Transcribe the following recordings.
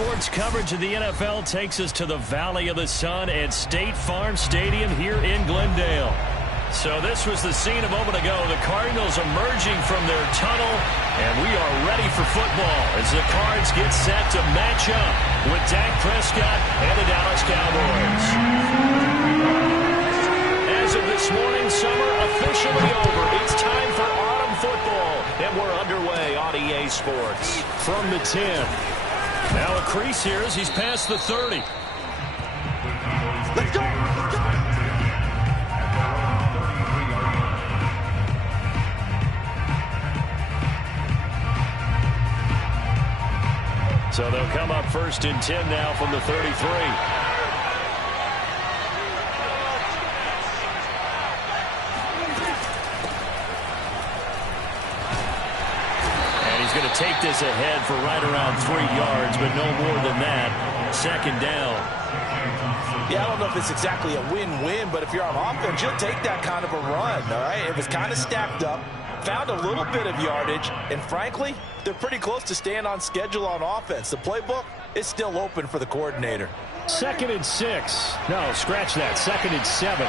sports coverage of the NFL takes us to the Valley of the Sun at State Farm Stadium here in Glendale. So this was the scene a moment ago. The Cardinals emerging from their tunnel, and we are ready for football as the Cards get set to match up with Dak Prescott and the Dallas Cowboys. As of this morning, summer officially over. It's time for autumn football, and we're underway on EA Sports. From the 10. Now a crease here as he's past the 30. Let's go! Let's go! So they'll come up first and 10 now from the 33. Going to take this ahead for right around 3 yards, but no more than that. Second down. Yeah, I don't know if it's exactly a win-win, but if you're on offense, you'll take that kind of a run, all right? It was kind of stacked up, found a little bit of yardage, and frankly, they're pretty close to staying on schedule on offense. The playbook is still open for the coordinator. 2nd and 6. No, scratch that. 2nd and 7.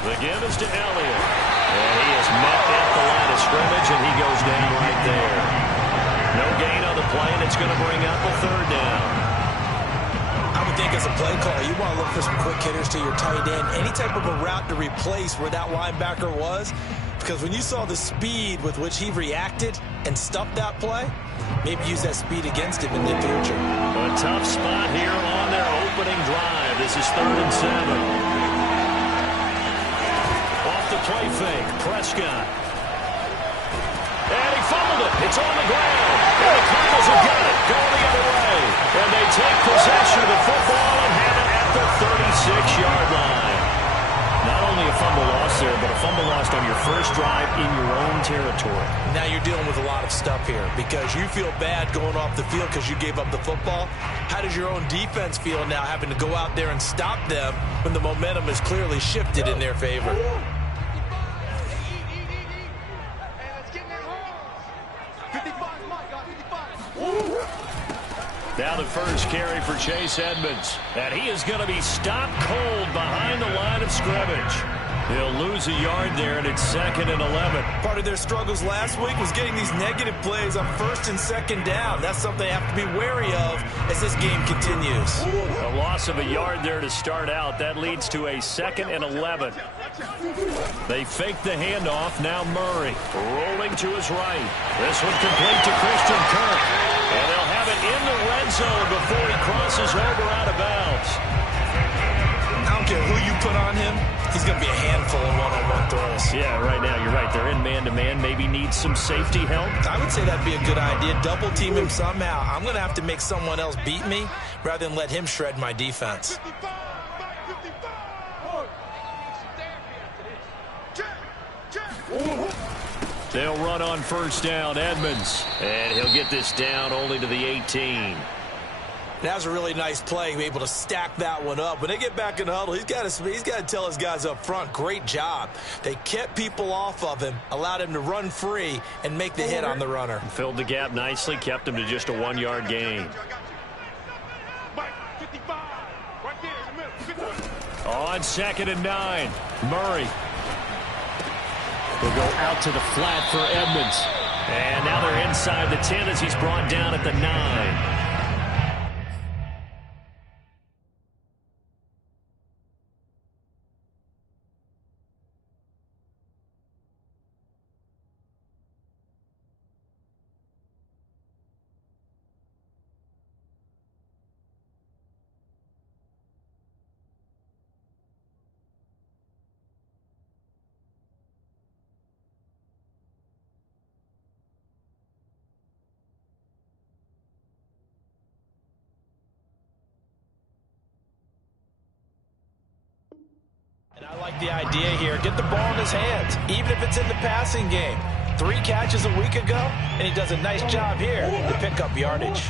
The give is to Elliott. And he is met at the line of scrimmage, and he goes down right there. No gain on the play, and it's going to bring up a 3rd down. I would think as a play caller, you want to look for some quick hitters to your tight end. Any type of a route to replace where that linebacker was. Because when you saw the speed with which he reacted and stuffed that play, maybe use that speed against him in the future. A tough spot here on their opening drive. This is 3rd and 7. The play fake, Prescott. And he fumbled it. It's on the ground. And the Cardinals have got it. Going the other way. And they take possession of the football and have it at the 36-yard line. Not only a fumble loss there, but a fumble lost on your first drive in your own territory. Now you're dealing with a lot of stuff here because you feel bad going off the field because you gave up the football. How does your own defense feel now having to go out there and stop them when the momentum is clearly shifted in their favor? Now the first carry for Chase Edmonds. And he is going to be stopped cold behind the line of scrimmage. He'll lose a yard there, and it's 2nd and 11. Part of their struggles last week was getting these negative plays on 1st and 2nd down. That's something they have to be wary of as this game continues. A loss of a yard there to start out. That leads to a 2nd and 11. They fake the handoff. Now Murray rolling to his right. This one complete to Christian Kirk. And they'll have it in the red zone before he crosses over out of bounds. I don't care who you put on him. He's going to be a handful in one-on-one throws. Yeah, right now, you're right. They're in man-to-man. Maybe needs some safety help. I would say that'd be a good idea. Double team him somehow. I'm going to have to make someone else beat me rather than let him shred my defense. They'll run on first down, Edmonds. And he'll get this down only to the 18. That was a really nice play, able to stack that one up. When they get back in the huddle, he's got to tell his guys up front, great job. They kept people off of him, allowed him to run free and make the hit on the runner. Filled the gap nicely, kept him to just a 1-yard gain. On 2nd and 9, Murray. Will go out to the flat for Edmonds. And now they're inside the 10 as he's brought down at the 9. And I like the idea here. Get the ball in his hands, even if it's in the passing game. 3 catches a week ago, and he does a nice job here to pick up yardage.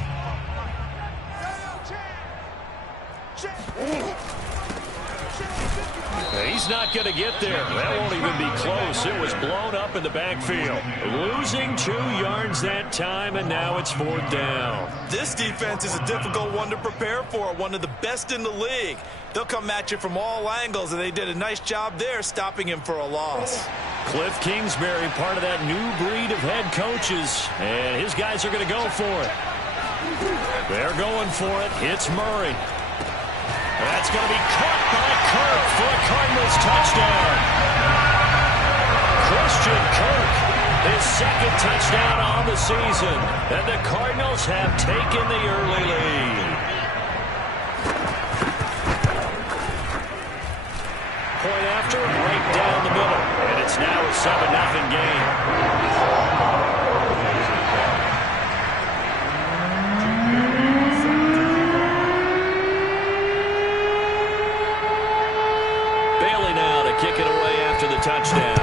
He's not going to get there. That won't even be close. It was blown up in the backfield. Losing 2 yards that time, and now it's 4th down. This defense is a difficult one to prepare for, one of the best in the league. They'll come at you from all angles, and they did a nice job there stopping him for a loss. Cliff Kingsbury, part of that new breed of head coaches, and his guys are going to go for it. They're going for it. It's Murray. That's going to be caught by Kirk for a Cardinals touchdown. Christian Kirk, his 2nd touchdown on the season, and the Cardinals have taken the early lead. Point after, right down the middle, and it's now a 7-0 game. Kick it away after the touchdown.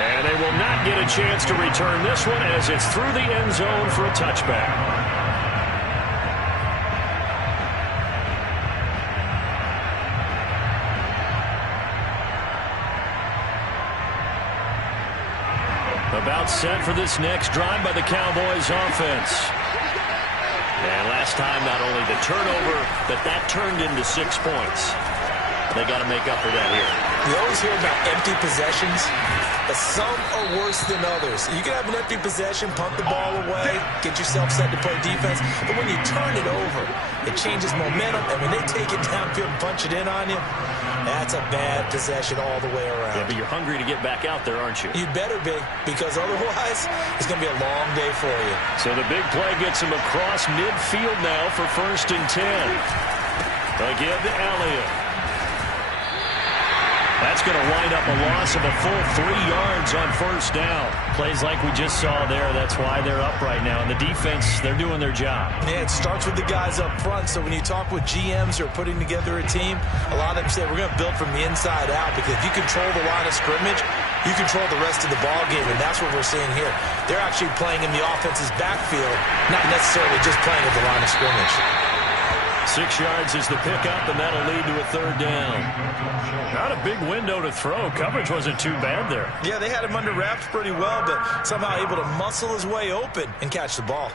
And they will not get a chance to return this one as it's through the end zone for a touchback. About set for this next drive by the Cowboys offense. And last time, not only the turnover, but that turned into 6 points. They got to make up for that here. You always hear about empty possessions, but some are worse than others. You can have an empty possession, punt the ball away, get yourself set to play defense, but when you turn it over, it changes momentum, and when they take it downfield and punch it in on you, that's a bad possession all the way around. Yeah, but you're hungry to get back out there, aren't you? You better be, because otherwise, it's going to be a long day for you. So the big play gets him across midfield now for 1st and 10. Again to Elliott. That's going to wind up a loss of a full 3 yards on 1st down. Plays like we just saw there. That's why they're up right now. And the defense, they're doing their job. Yeah, it starts with the guys up front. So when you talk with GMs who are putting together a team, a lot of them say we're going to build from the inside out, because if you control the line of scrimmage, you control the rest of the ball game, and that's what we're seeing here. They're actually playing in the offense's backfield, not necessarily just playing at the line of scrimmage. 6 yards is the pickup, and that'll lead to a 3rd down. Not a big window to throw. Coverage wasn't too bad there. Yeah, they had him under wraps pretty well, but somehow able to muscle his way open and catch the ball.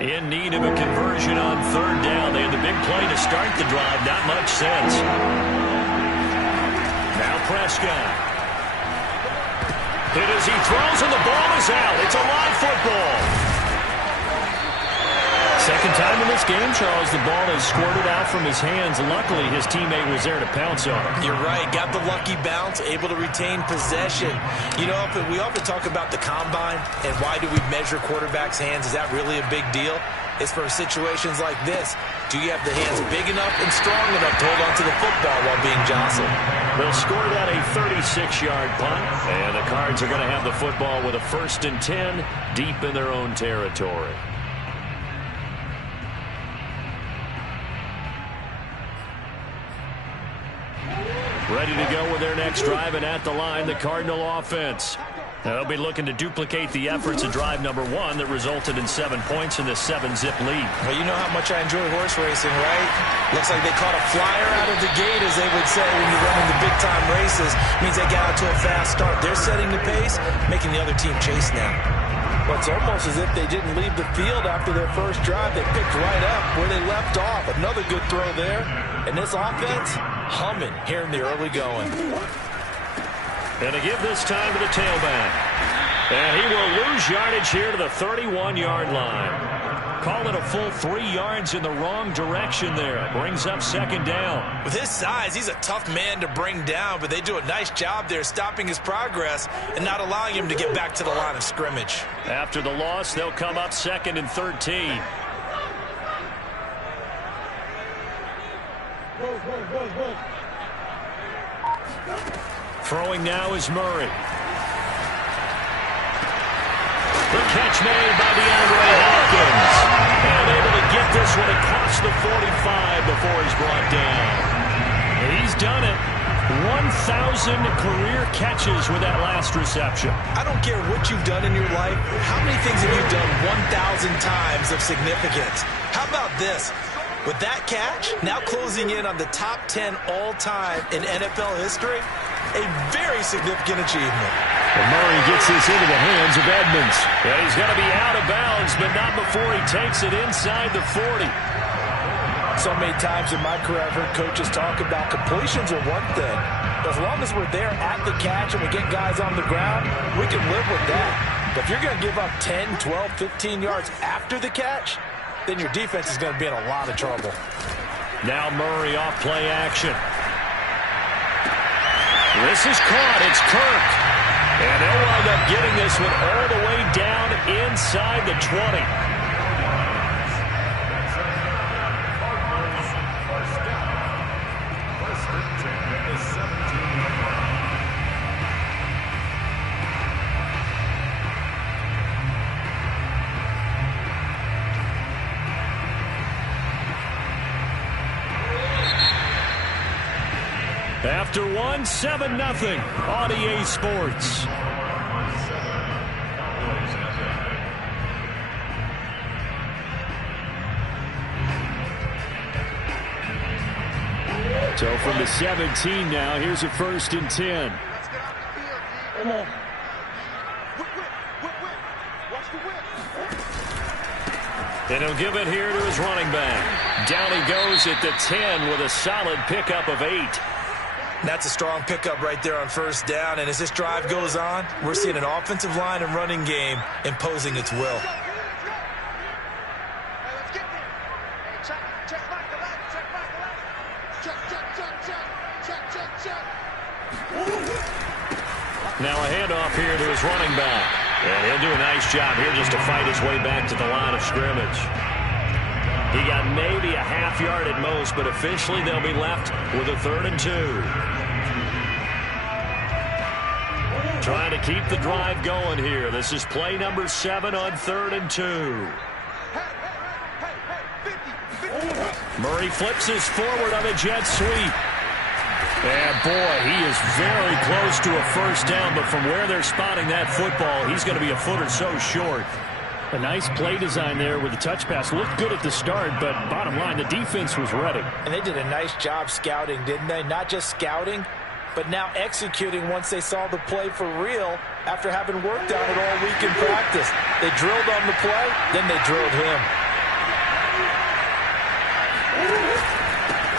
In need of a conversion on 3rd down. They had the big play to start the drive. Not much sense. Now Prescott. Hit as he throws, and the ball is out. It's a live football. Second time in this game, Charles, the ball has squirted out from his hands. Luckily, his teammate was there to pounce on him. You're right. Got the lucky bounce, able to retain possession. You know, we often talk about the combine and why do we measure quarterbacks' hands. Is that really a big deal? It's for situations like this. Do you have the hands big enough and strong enough to hold onto the football while being jostled? They'll score that a 36-yard punt, and the Cards are going to have the football with a 1st and 10 deep in their own territory. Ready to go with their next drive, and at the line, the Cardinal offense. They'll be looking to duplicate the efforts of drive number 1 that resulted in 7 points in this 7-zip lead. Well, you know how much I enjoy horse racing, right? Looks like they caught a flyer out of the gate, as they would say when you're running the big-time races. Means they got out to a fast start. They're setting the pace, making the other team chase now. Well, it's almost as if they didn't leave the field after their first drive. They picked right up where they left off. Another good throw there. And this offense, humming here in the early going. And to give this time to the tailback. And he will lose yardage here to the 31-yard line. Call it a full 3 yards in the wrong direction there. Brings up 2nd down. With his size, he's a tough man to bring down, but they do a nice job there stopping his progress and not allowing him to get back to the line of scrimmage. After the loss, they'll come up 2nd and 13. Throwing now is Murray. The catch made by DeAndre Hopkins. And able to get this one across the 45 before he's brought down. He's done it. 1,000 career catches with that last reception. I don't care what you've done in your life. How many things have you done 1,000 times of significance? How about this? With that catch, now closing in on the top 10 all-time in NFL history, a very significant achievement. And Murray gets this into the hands of Edmonds. And he's going to be out of bounds, but not before he takes it inside the 40. So many times in my career, I've heard coaches talk about completions are one thing. As long as we're there at the catch and we get guys on the ground, we can live with that. But if you're going to give up 10, 12, 15 yards after the catch, then your defense is going to be in a lot of trouble. Now Murray off play action. This is caught. It's Kirk. And they'll wind up getting this one all the way down inside the 20. After 7-0 on EA Sports. So from the 17 now, here's a 1st and 10. Come on. And he'll give it here to his running back. Down he goes at the 10 with a solid pickup of 8. That's a strong pickup right there on 1st down. And as this drive goes on, we're seeing an offensive line and running game imposing its will. Now a handoff here to his running back. And he'll do a nice job here just to fight his way back to the line of scrimmage. He got maybe a half yard at most, but officially they'll be left with a 3rd and 2. Trying to keep the drive going here. This is play number 7 on 3rd and 2. Murray flips his forward on a jet sweep. And boy, he is very close to a 1st down, but from where they're spotting that football, he's going to be a foot or so short. A nice play design there with the touch pass. Looked good at the start, but bottom line, the defense was ready. And they did a nice job scouting, didn't they? Not just scouting, but now executing once they saw the play for real after having worked on it all week in practice. They drilled on the play, then they drilled him.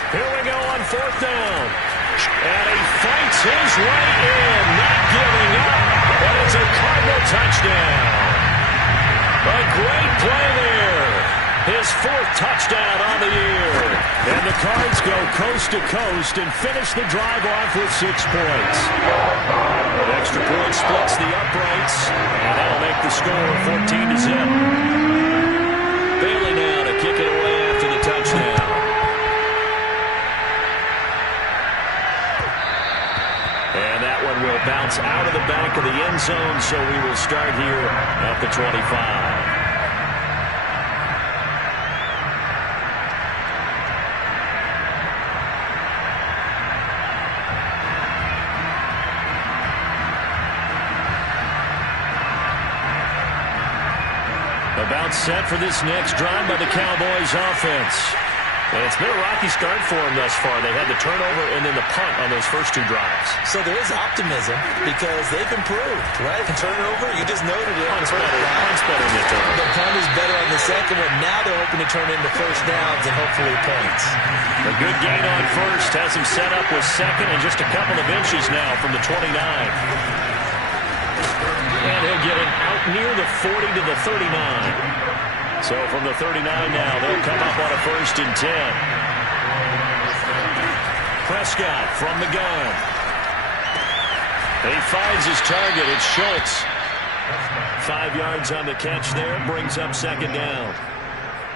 Here we go on 4th down. And he fights his way in, not giving up. And it's a Cardinal touchdown. A great play there. His 4th touchdown on the year. And the Cards go coast to coast and finish the drive off with 6 points. An extra point splits the uprights, and that'll make the score 14-0. Bailey now to kick it away after the touchdown. And that one will bounce out of the back of the end zone, so we will start here at the 25. About set for this next drive by the Cowboys offense. And it's been a rocky start for them thus far. They had the turnover and then the punt on those first 2 drives. So there is optimism because they've improved, right? The turnover, you just noted it. Punt's better than the turnover. The punt is better on the second one. Now they're hoping to turn into 1st downs and hopefully points. A good gain on 1st has him set up with 2nd and just a couple of inches now from the 29. And he'll get it out near the 40 to the 39. So from the 39 now, they'll come up on a 1st and 10. Prescott from the gun. He finds his target. It's Schultz. 5 yards on the catch there. Brings up 2nd down.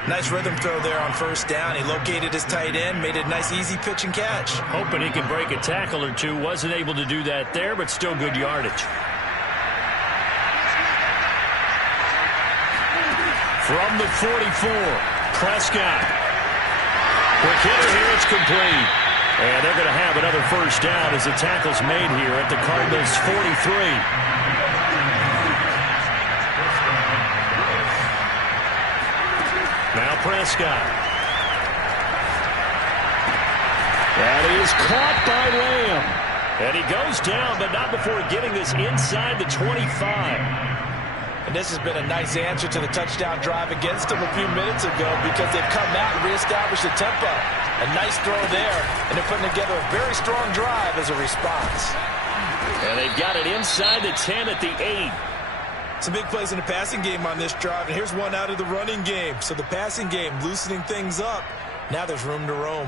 Nice rhythm throw there on 1st down. He located his tight end, made it a nice easy pitch and catch. Hoping he can break a tackle or two. Wasn't able to do that there, but still good yardage. From the 44, Prescott. Quick hitter here, it's complete. And they're going to have another 1st down as the tackle's made here at the Cardinals' 43. Now Prescott. is caught by Lamb. And he goes down, but not before getting this inside the 25. And this has been a nice answer to the touchdown drive against them a few minutes ago because they've come out and reestablished the tempo. A nice throw there, and they're putting together a very strong drive as a response. And they've got it inside the 10 at the 8. Some big plays in the passing game on this drive, and here's one out of the running game. So the passing game loosening things up. Now there's room to roam.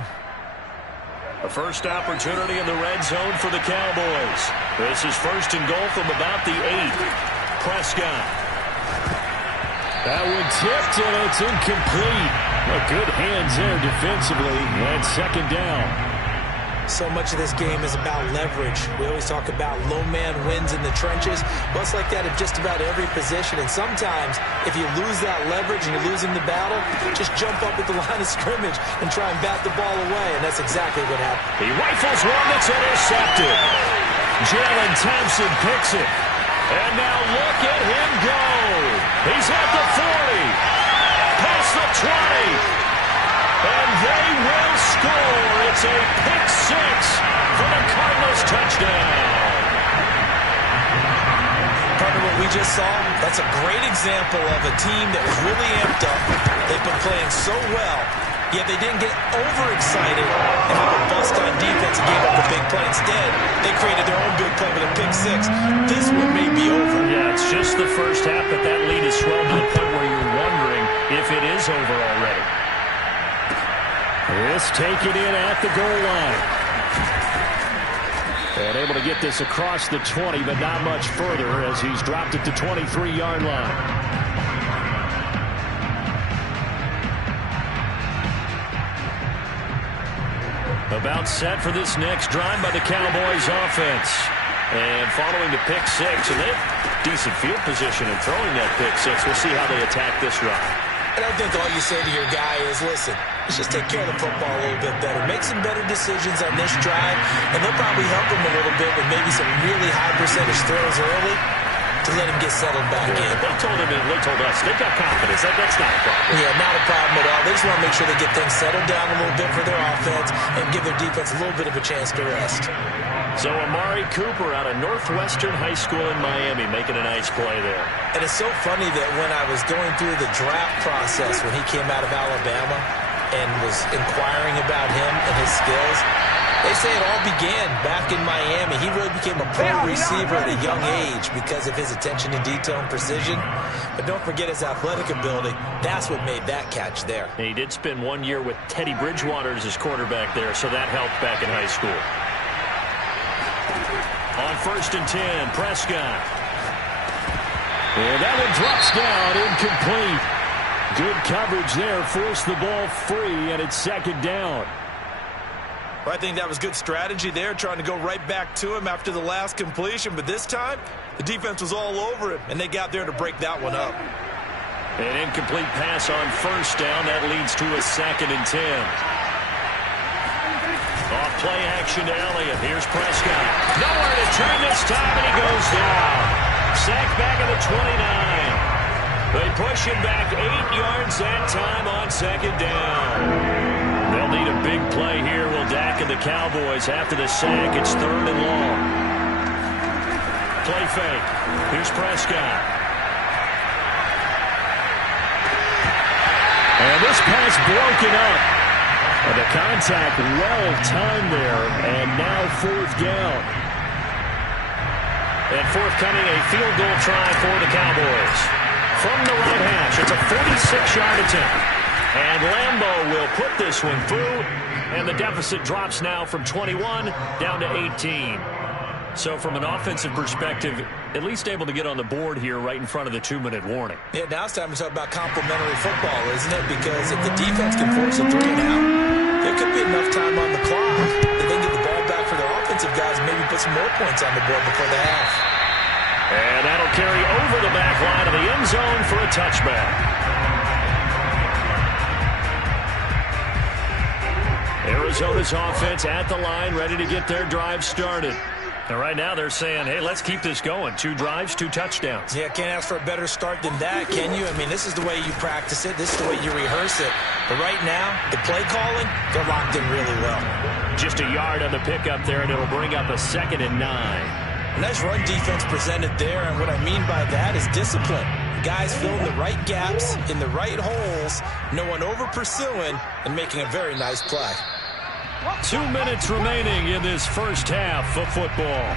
A first opportunity in the red zone for the Cowboys. This is first and goal from about the 8. Prescott. That one tipped, and it's incomplete. Well, good hands there defensively, and second down. So much of this game is about leverage. We always talk about low man wins in the trenches. Well, it's like that in just about every position. And sometimes, if you lose that leverage and you're losing the battle, just jump up at the line of scrimmage and try and bat the ball away. And that's exactly what happened. He rifles one that's intercepted. Jalen Thompson picks it. And now look at him go. He's at the 40. Past the 20. And they will score. It's a pick six for the Cardinals touchdown. Partner, what we just saw, that's a great example of a team that was really amped up. They've been playing so well, yet they didn't get overexcited and have a bust on defense and gave up a big play. Instead, they created their own big play with a pick six. This one may be over. Yeah, it's just the first half, but that lead is swelled to the point where you're wondering if it is over already. This taken in at the goal line. And able to get this across the 20, but not much further as he's dropped at the 23-yard line. About set for this next drive by the Cowboys offense. And following the pick six, and they have decent field position in throwing that pick six. We'll see how they attack this drive. And I think all you say to your guy is, listen, let's just take care of the football a little bit better. Make some better decisions on this drive, and they'll probably help him a little bit with maybe some really high percentage throws early to let him get settled back in. They told him, and they told us, they've got confidence. That's not a problem. Yeah, not a problem at all. They just want to make sure they get things settled down a little bit for their offense and give their defense a little bit of a chance to rest. So Amari Cooper out of Northwestern High School in Miami making a nice play there. And it's so funny that when I was going through the draft process when he came out of Alabama and was inquiring about him and his skills, they say it all began back in Miami. He really became a pro receiver at a young age because of his attention to detail and precision. But don't forget his athletic ability. That's what made that catch there. And he did spend 1 year with Teddy Bridgewater as his quarterback there, so that helped back in high school. On 1st and 10, Prescott. And that one drops down, incomplete. Good coverage there, forced the ball free, and it's second down. Well, I think that was good strategy there, trying to go right back to him after the last completion. But this time, the defense was all over him, and they got there to break that one up. An incomplete pass on 1st down. That leads to a 2nd and 10. Off play action to Elliott. Here's Prescott. Nowhere to turn this time, and he goes down. Sacked back at the 29. They push him back 8 yards that time on 2nd down. They'll need a big play here. Will Dak and the Cowboys after the sack. It's 3rd and long. Play fake. Here's Prescott. And this pass broken up. And the contact well timed there, and now 4th down. And forthcoming a field goal try for the Cowboys. From the right hash, it's a 46-yard attempt. And Lambeau will put this one through, and the deficit drops now from 21 down to 18. So from an offensive perspective, at least able to get on the board here right in front of the 2-minute warning. Yeah, now it's time to talk about complementary football, isn't it? Because if the defense can force a 3-and-out, there could be enough time on the clock that they can get the ball back for their offensive guys and maybe put some more points on the board before the half. And that'll carry over the back line of the end zone for a touchback. Arizona's offense at the line, ready to get their drive started. And right now they're saying, hey, let's keep this going. 2 drives, 2 touchdowns. Yeah, can't ask for a better start than that, can you? I mean, this is the way you practice it. This is the way you rehearse it. But right now, the play calling, they're locked in really well. Just a yard on the pickup there, and it'll bring up a 2nd and 9. A nice run defense presented there, and what I mean by that is discipline. Guys filling the right gaps in the right holes, no one over-pursuing, and making a very nice play. 2 minutes remaining in this first half of football.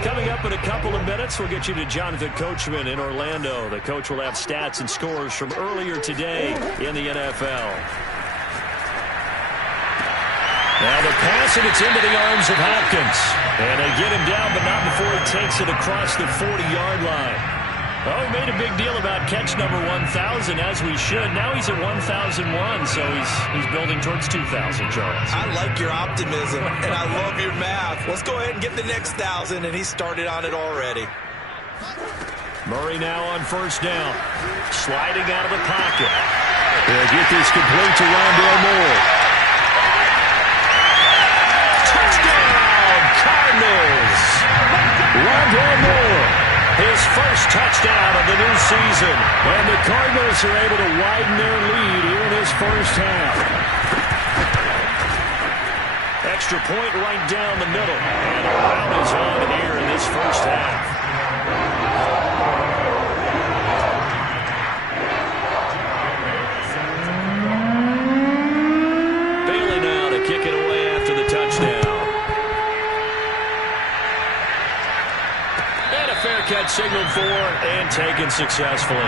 Coming up in a couple of minutes, we'll get you to Jonathan Coachman in Orlando. The coach will have stats and scores from earlier today in the NFL. Now the pass, and it's into the arms of Hopkins. And they get him down, but not before he takes it across the 40-yard line. Well, we made a big deal about catch number 1,000, as we should. Now he's at 1,001, so he's building towards 2,000, Charles. I like your optimism, and I love your math. Let's go ahead and get the next 1,000, and he started on it already. Murray now on first down. Sliding out of the pocket. They'll get this complete to Rondale Moore. Touchdown, Cardinals! Rondale Moore. His first touchdown of the new season. And the Cardinals are able to widen their lead here in this first half. Extra point right down the middle. And a round is on here in this first half. Bailey now to kick it away after the touchdown. Fair catch signaled for and taken successfully.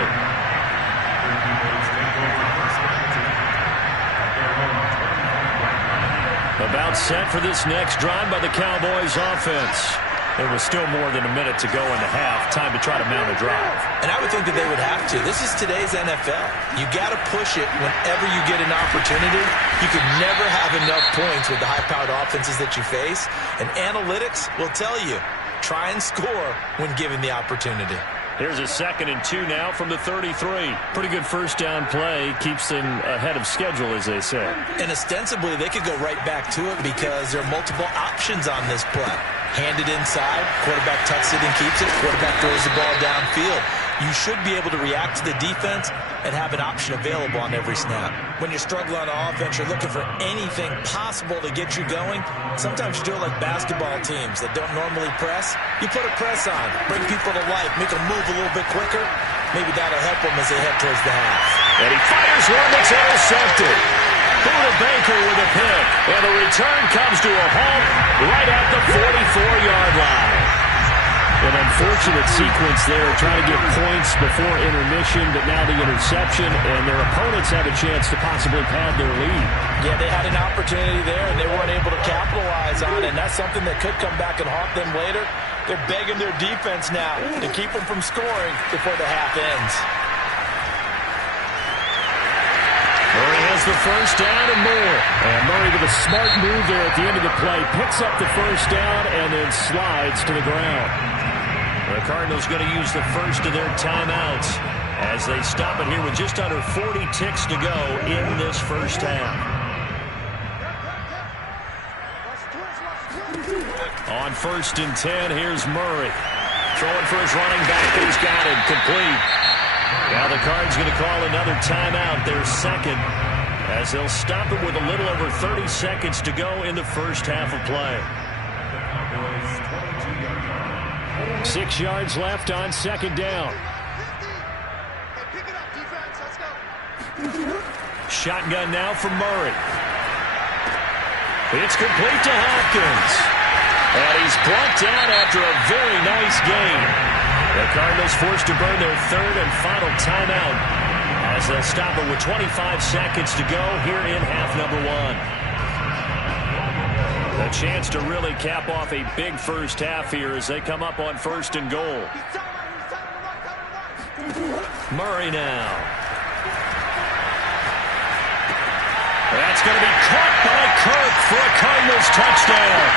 About set for this next drive by the Cowboys offense. There was still more than a minute to go in the half. Time to try to mount a drive. And I would think that they would have to. This is today's NFL. You got to push it whenever you get an opportunity. You can never have enough points with the high-powered offenses that you face. And analytics will tell you, try and score when given the opportunity. Here's a 2nd and 2 now from the 33. Pretty good first down play. Keeps them ahead of schedule, as they say. And ostensibly, they could go right back to it because there are multiple options on this play. Handed inside, quarterback tucks it and keeps it, quarterback throws the ball downfield. You should be able to react to the defense and have an option available on every snap. When you're struggling on offense, you're looking for anything possible to get you going. Sometimes you do it like basketball teams that don't normally press. You put a press on, bring people to life, make them move a little bit quicker. Maybe that'll help them as they head towards the half. And he fires one that's intercepted. Buda Baker with a pick. And the return comes to a halt right at the 44-yard line. An unfortunate sequence there, trying to get points before intermission, but now the interception, and their opponents have a chance to possibly pad their lead. Yeah, they had an opportunity there, and they weren't able to capitalize on it, and that's something that could come back and haunt them later. They're begging their defense now to keep them from scoring before the half ends. Murray has the first down and more. And Murray with a smart move there at the end of the play, picks up the first down and then slides to the ground. The Cardinals going to use the first of their timeouts as they stop it here with just under 40 ticks to go in this first half. On 1st and 10, here's Murray. Throwing for his running back. He's got it complete. Now the Cards going to call another timeout, their 2nd, as they'll stop it with a little over 30 seconds to go in the first half of play. 6 yards left on 2nd down. Shotgun now from Murray. It's complete to Hopkins. And he's brought down after a very nice gain. The Cardinals forced to burn their 3rd and final timeout as they'll stop it with 25 seconds to go here in half number 1. A chance to really cap off a big first half here as they come up on 1st and goal. Murray now. That's going to be caught by Kirk for a Cardinals touchdown.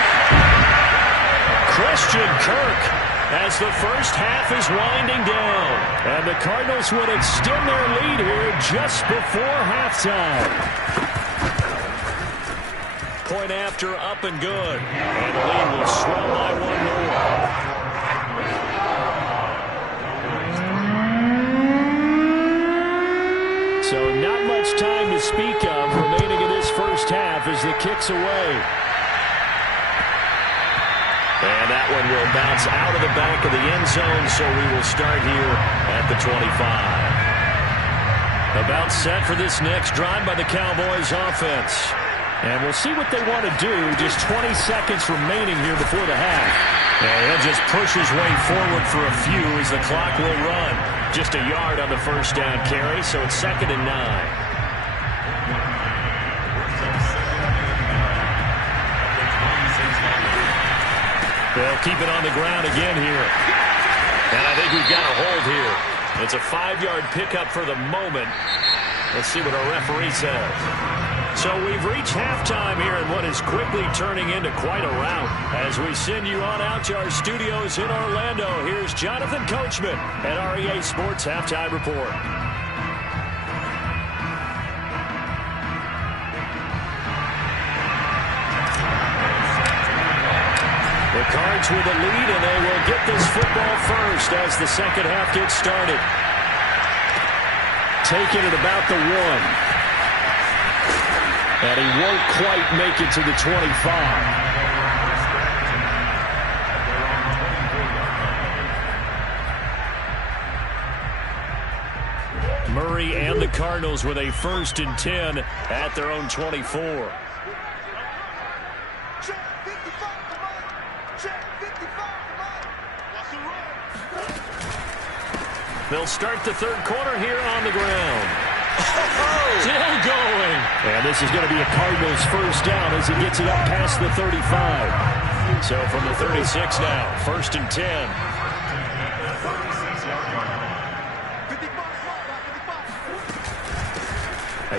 Christian Kirk as the first half is winding down. And the Cardinals would extend their lead here just before halftime. point after, up and good. And the lead will swell by one more. So not much time to speak of remaining in this first half as the kick's away. And that one will bounce out of the back of the end zone, so we will start here at the 25. About set for this next drive by the Cowboys offense. And we'll see what they want to do. Just 20 seconds remaining here before the half. And he'll just push his way forward for a few as the clock will run. Just a yard on the first down carry, so it's 2nd and 9. They'll keep it on the ground again here. And I think we've got a hold here. It's a 5-yard pickup for the moment. Let's see what our referee says. So we've reached halftime here in what is quickly turning into quite a rout. As we send you on out to our studios in Orlando, here's Jonathan Coachman at REA Sports Halftime Report. The Cards with a lead, and they will get this football first as the second half gets started. Taking it about the 1. And he won't quite make it to the 25. Murray and the Cardinals with a 1st and 10 at their own 24. They'll start the third quarter here on the ground. Still going. And this is going to be a Cardinals first down as he gets it up past the 35. So from the 36 now, 1st and 10.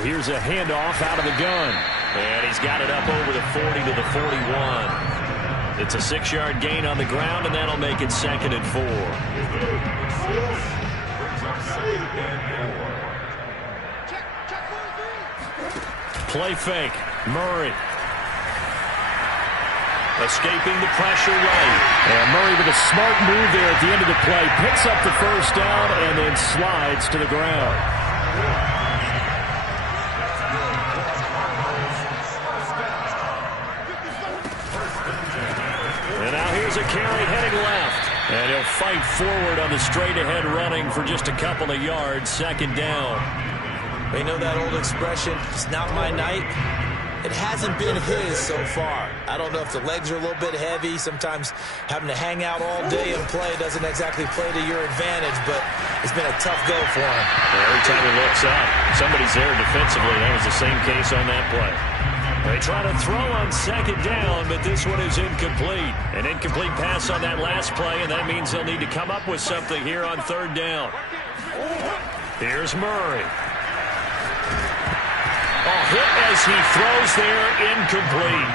Here's a handoff out of the gun. And he's got it up over the 40 to the 41. It's a 6-yard gain on the ground, and that'll make it 2nd and 4. Play fake. Murray. Escaping the pressure right. And Murray with a smart move there at the end of the play. Picks up the first down and then slides to the ground. And now here's a carry heading left. And he'll fight forward on the straight-ahead running for just a couple of yards. 2nd down. We know that old expression, it's not my night. It hasn't been his so far. I don't know if the legs are a little bit heavy. Sometimes having to hang out all day and play doesn't exactly play to your advantage, but it's been a tough go for him. Every time he looks up, somebody's there defensively. That was the same case on that play. They try to throw on 2nd down, but this one is incomplete. An incomplete pass on that last play, and that means they'll need to come up with something here on 3rd down. Here's Murray. Hit as he throws there, incomplete.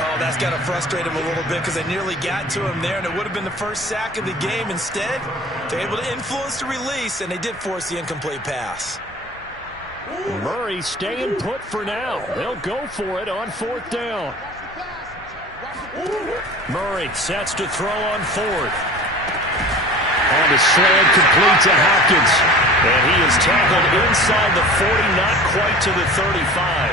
Oh, that's got to frustrate him a little bit because they nearly got to him there, and it would have been the first sack of the game. Instead, they're able to influence the release, and they did force the incomplete pass. Murray staying put for now. They'll go for it on 4th down. Murray sets to throw on 4th. On the slant, complete to Hopkins. And he is tackled inside the 40, not quite to the 35.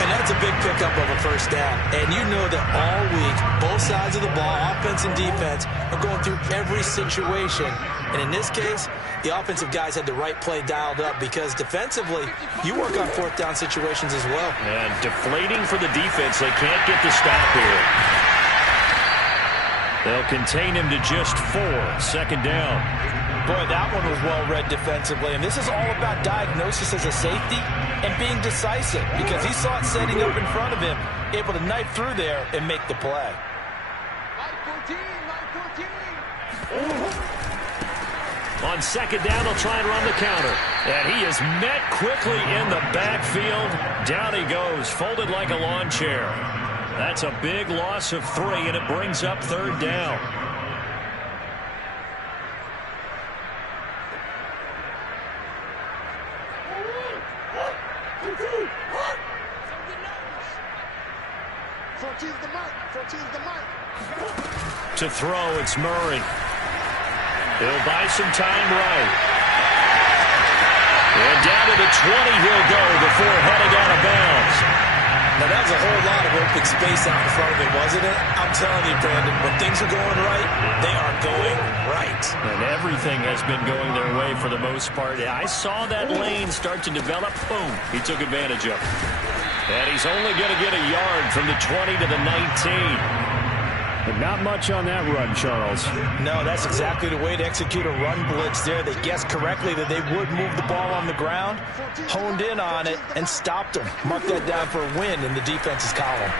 And that's a big pickup of a first down. And you know that all week, both sides of the ball, offense and defense, are going through every situation. And in this case, the offensive guys had the right play dialed up because defensively, you work on 4th down situations as well. And deflating for the defense. They can't get the stop here. They'll contain him to just 4. 2nd down. Boy, that one was well read defensively. And this is all about diagnosis as a safety and being decisive because he saw it setting up in front of him, able to knife through there and make the play. On 2nd down, they'll try and run the counter. And he is met quickly in the backfield. Down he goes, folded like a lawn chair. That's a big loss of 3, and it brings up 3rd down. To throw, it's Murray. He'll buy some time right. And down to the 20 he'll go before heading out of bounds. Now, that was a whole lot of open space out in front of him, wasn't it? I'm telling you, Brandon, when things are going right, they are going right. And everything has been going their way for the most part. I saw that lane start to develop. Boom. He took advantage of it. And he's only going to get a yard from the 20 to the 19. But not much on that run, Charles. No, that's exactly the way to execute a run blitz there. They guessed correctly that they would move the ball on the ground, honed in on it, and stopped them. Mark that down for a win in the defense's column.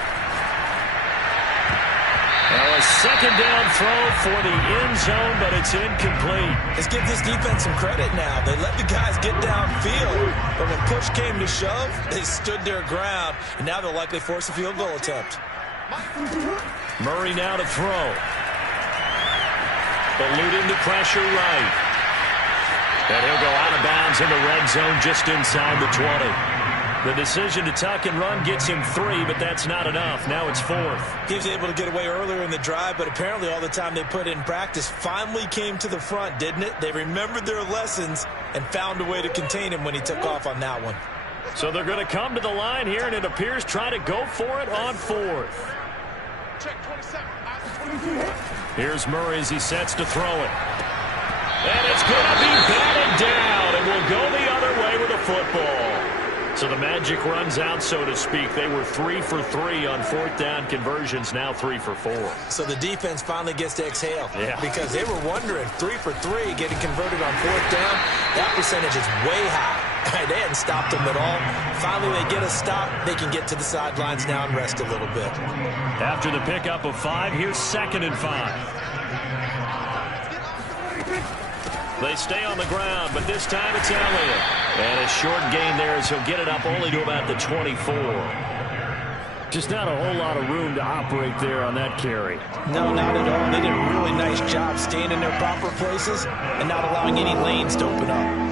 Now a second down throw for the end zone, but it's incomplete. Let's give this defense some credit now. They let the guys get downfield, but when push came to shove, they stood their ground, and now they'll likely force a field goal attempt. Murray now to throw. Eluding the pressure right. And he'll go out of bounds in the red zone just inside the 20. The decision to tuck and run gets him 3, but that's not enough. Now it's 4th. He was able to get away earlier in the drive, but apparently all the time they put in practice finally came to the front, didn't it? They remembered their lessons and found a way to contain him when he took off on that one. So they're going to come to the line here, and it appears try to go for it on 4th. Here's Murray as he sets to throw it. And it's going to be batted down, and will go the other way with the football. So the magic runs out, so to speak. They were 3 for 3 on 4th down conversions, now 3 for 4. So the defense finally gets to exhale. Yeah. Because they were wondering, 3 for 3 getting converted on 4th down. That percentage is way high. They hadn't stopped them at all. Finally, they get a stop. They can get to the sidelines now and rest a little bit. After the pickup of 5, here's 2nd and 5. They stay on the ground, but this time it's Elliott. And a short gain there as he'll get it up only to about the 24. Just not a whole lot of room to operate there on that carry. No, not at all. They did a really nice job staying in their proper places and not allowing any lanes to open up.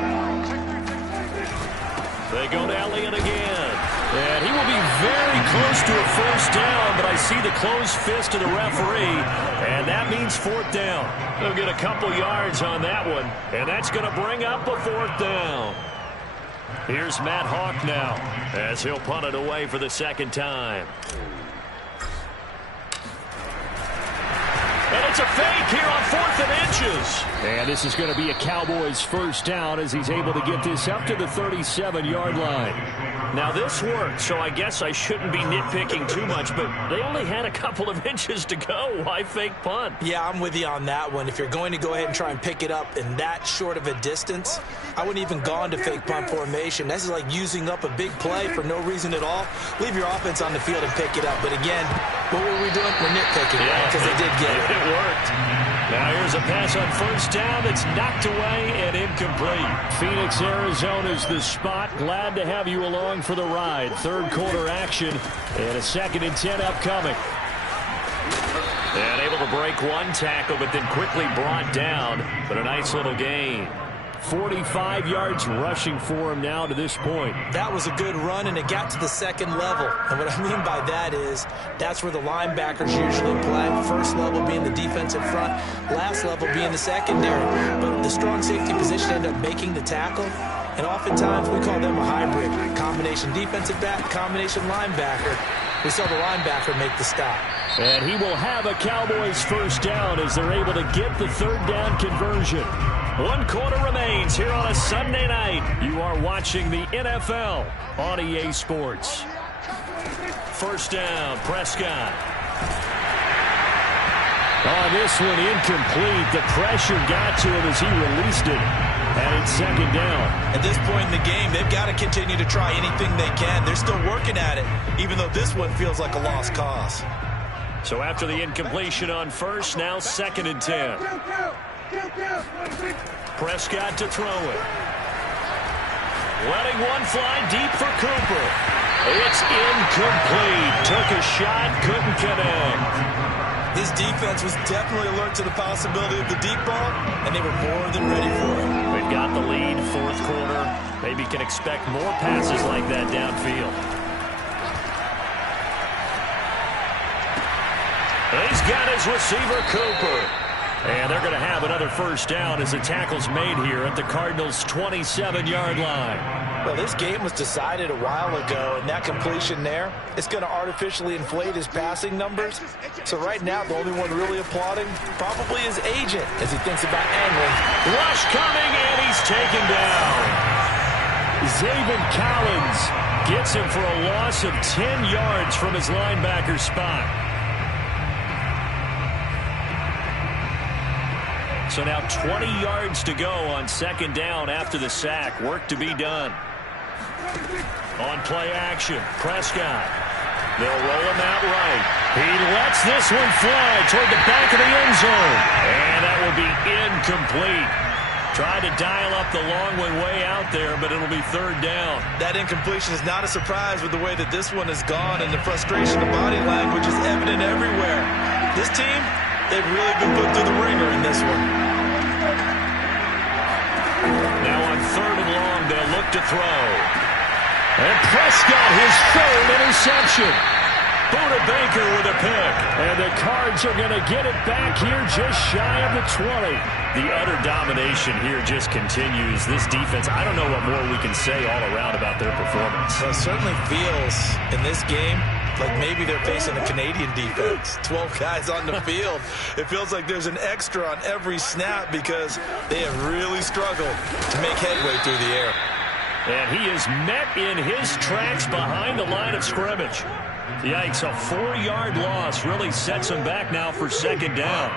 They go to Elliott again. And he will be very close to a 1st down, but I see the closed fist of the referee, and that means 4th down. They'll get a couple yards on that one, and that's going to bring up a 4th down. Here's Matt Hawk now, as he'll punt it away for the 2nd time. And it's a fake here on 4th and inches. And this is going to be a Cowboys 1st down as he's able to get this up to the 37-yard line. Now this worked, so I guess I shouldn't be nitpicking too much, but they only had a couple of inches to go. Why fake punt? Yeah, I'm with you on that one. If you're going to go ahead and try and pick it up in that short of a distance, I wouldn't even gone to fake punt formation. This is like using up a big play for no reason at all. Leave your offense on the field and pick it up. But again, what were we doing? We're nitpicking, right? Because they did get it. It worked. Now here's a pass on 1st down that's knocked away and incomplete. Phoenix, Arizona's the spot. Glad to have you along for the ride. 3rd quarter action and a 2nd and 10 upcoming. And able to break one tackle, but then quickly brought down. But a nice little gain. 45 yards rushing for him now to this point. That was a good run, and it got to the 2nd level. And what I mean by that is that's where the linebackers usually play. 1st level being the defensive front, last level being the secondary. But the strong safety position ended up making the tackle. And oftentimes we call them a hybrid. Combination defensive back, combination linebacker. We saw the linebacker make the stop. And he will have a Cowboys 1st down as they're able to get the 3rd down conversion. 1 quarter remains here on a Sunday night. You are watching the NFL on EA Sports. 1st down, Prescott. On this one, incomplete. The pressure got to him as he released it. And it's 2nd down. At this point in the game, they've got to continue to try anything they can. They're still working at it, even though this one feels like a lost cause. So after the incompletion on 1st, now 2nd and 10. Prescott to throw it. Letting one fly deep for Cooper. It's incomplete. Took a shot, couldn't connect. This defense was definitely alert to the possibility of the deep ball, and they were more than ready for it. They've got the lead, 4th quarter. Maybe can expect more passes like that downfield. his receiver, Cooper. And they're going to have another first down as the tackle's made here at the Cardinals' 27-yard line. Well, this game was decided a while ago, and that completion there is going to artificially inflate his passing numbers. So right now, the only one really applauding probably his agent as he thinks about angling. Rush coming, and he's taken down. Zaven Collins gets him for a loss of 10 yards from his linebacker spot. So now 20 yards to go on second down after the sack. Work to be done. On play action, Prescott. They'll roll him out right. He lets this one fly toward the back of the end zone. And that will be incomplete. Tried to dial up the long one way out there, but it'll be third down. That incompletion is not a surprise with the way that this one has gone, and the frustration of body language is evident everywhere. This team, they've really been put through the ringer in this one. Now on third and long, they'll look to throw. And Prescott, his third interception. Buda Baker with a pick. And the Cards are going to get it back here just shy of the 20. The utter domination here just continues. This defense, I don't know what more we can say all around about their performance. Well, it certainly feels in this game like maybe they're facing a Canadian defense. 12 guys on the field. It feels like there's an extra on every snap because they have really struggled to make headway through the air. And he is met in his tracks behind the line of scrimmage. Yikes, a 4-yard loss really sets him back now for second down.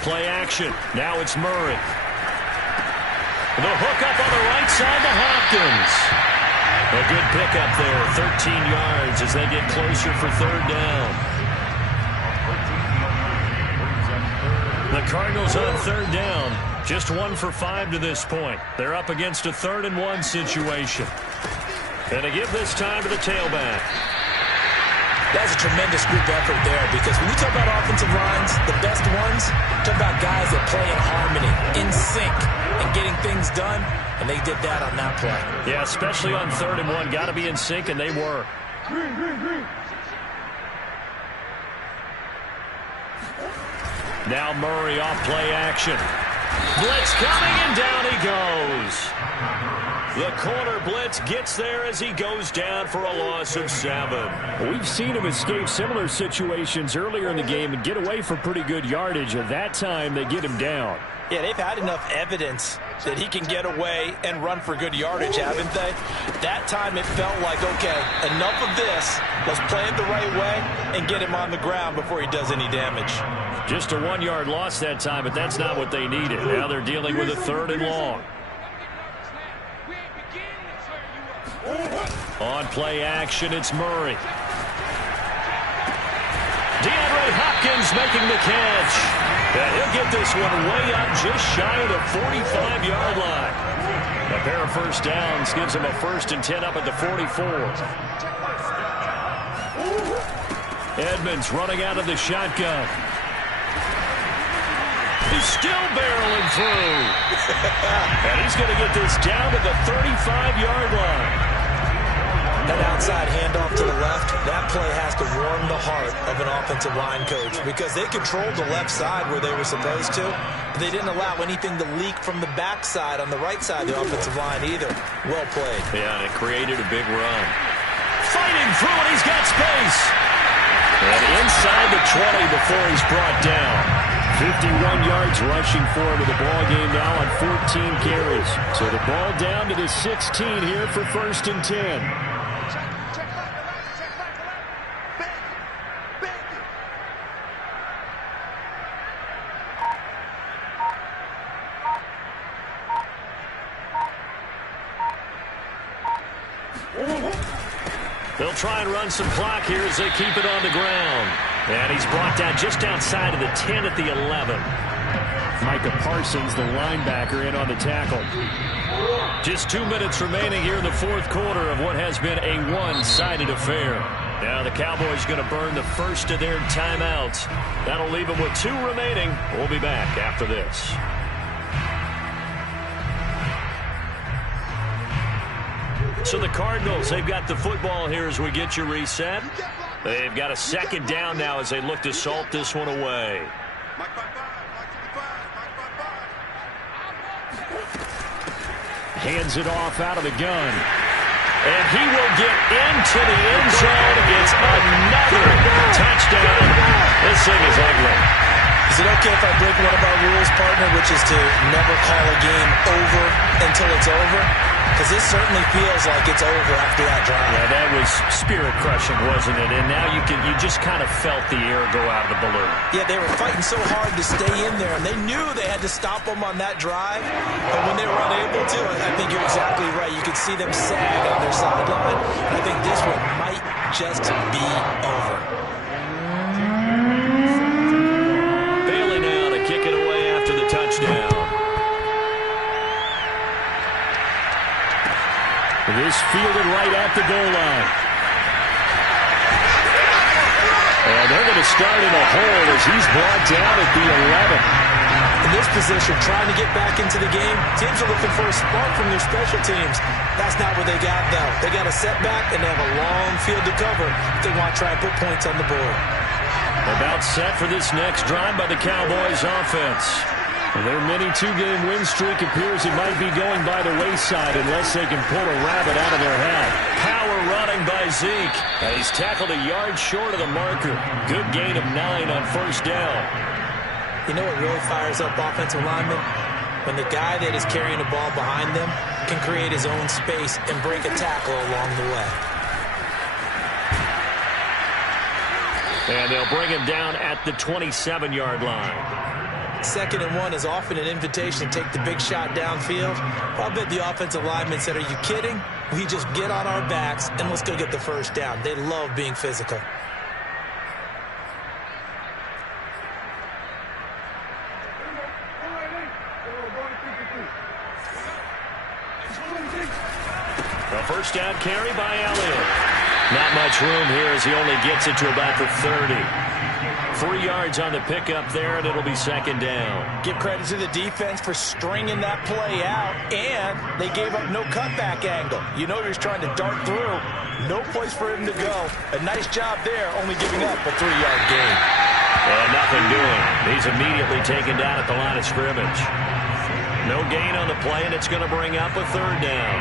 Play action. Now it's Murray. The hook up on the right side to Hopkins. A good pickup there, 13 yards as they get closer for third down. The Cardinals on third down, just 1 for 5 to this point. They're up against a 3rd and 1 situation. And they give this time to the tailback. That's a tremendous group effort there because when you talk about offensive lines, the best ones, talk about guys that play in harmony, in sync, and getting things done, and they did that on that play. Yeah, especially on 3rd and 1. Got to be in sync, and they were. Now Murray off play action. Blitz coming, and down he goes. The corner blitz gets there as he goes down for a loss of 7. We've seen him escape similar situations earlier in the game and get away for pretty good yardage. At that time, they get him down. Yeah, they've had enough evidence that he can get away and run for good yardage, haven't they? That time it felt like, okay, enough of this. Let's play it the right way and get him on the ground before he does any damage. Just a 1-yard loss that time, but that's not what they needed. Now they're dealing with a 3rd and long. On play action, it's Murray. DeAndre Hopkins making the catch. And he'll get this one way up just shy of the 45-yard line. A pair of first downs gives him a 1st and 10 up at the 44. Edmonds running out of the shotgun. He's still barreling through. And he's going to get this down to the 35-yard line. That outside handoff to the left, that play has to warm the heart of an offensive line coach because they controlled the left side where they were supposed to, but they didn't allow anything to leak from the backside on the right side of the offensive line either. Well played. Yeah, and it created a big run. Fighting through it, he's got space. And inside the 20 before he's brought down. 51 yards rushing for him in the ball game now on 14 carries. So the ball down to the 16 here for 1st and 10. They'll try and run some clock here as they keep it on the ground. And he's brought down just outside of the 10 at the 11. Micah Parsons, the linebacker, in on the tackle. Just 2 minutes remaining here in the 4th quarter of what has been a one-sided affair. Now the Cowboys going to burn the first of their timeouts. That'll leave them with 2 remaining. We'll be back after this. So the Cardinals, they've got the football here as we get you reset. They've got a second down now as they look to salt this one away. Hands it off out of the gun. And he will get into the end zone. It's another touchdown. This thing is ugly. Is it okay if I break one of our rules, partner, which is to never call a game over until it's over? Because this certainly feels like it's over after that drive. Yeah, that was spirit-crushing, wasn't it? And now you just kind of felt the air go out of the balloon. Yeah, they were fighting so hard to stay in there, and they knew they had to stop them on that drive. But when they were unable to, I think you're exactly right. You could see them sag on their sideline. And I think this one might just be over. Bailey now to kick it away after the touchdown. This fielded right at the goal line. And they're going to start in a hole as he's brought down at the 11. In this position, trying to get back into the game, teams are looking for a spark from their special teams. That's not what they got, though. They got a setback, and they have a long field to cover if they want to try and put points on the board. About set for this next drive by the Cowboys offense. Their mini two-game win streak appears it might be going by the wayside unless they can pull a rabbit out of their hat. Power running by Zeke. And he's tackled a yard short of the marker. Good gain of 9 on first down. You know what really fires up offensive linemen? When the guy that is carrying the ball behind them can create his own space and break a tackle along the way. And they'll bring him down at the 27-yard line. 2nd and 1 is often an invitation to take the big shot downfield. I'll bet the offensive linemen said, are you kidding? We just get on our backs and let's go get the first down. They love being physical. A first down carry by Elliott. Not much room here as he only gets it to about the 30. 3 yards on the pickup there, and it'll be 2nd down. Give credit to the defense for stringing that play out, and they gave up no cutback angle. You know he was trying to dart through. No place for him to go. A nice job there, only giving up a 3-yard gain. And nothing doing. He's immediately taken down at the line of scrimmage. No gain on the play, and it's going to bring up a 3rd down.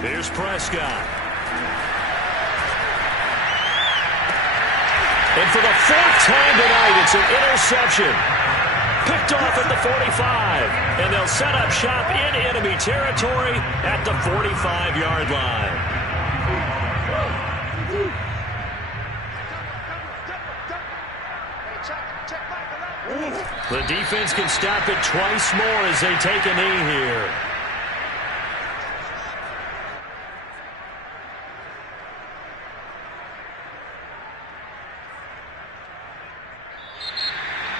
Here's Prescott. And for the 4th time tonight, it's an interception. Picked off at the 45. And they'll set up shop in enemy territory at the 45-yard line. The defense can stop it twice more as they take a knee here.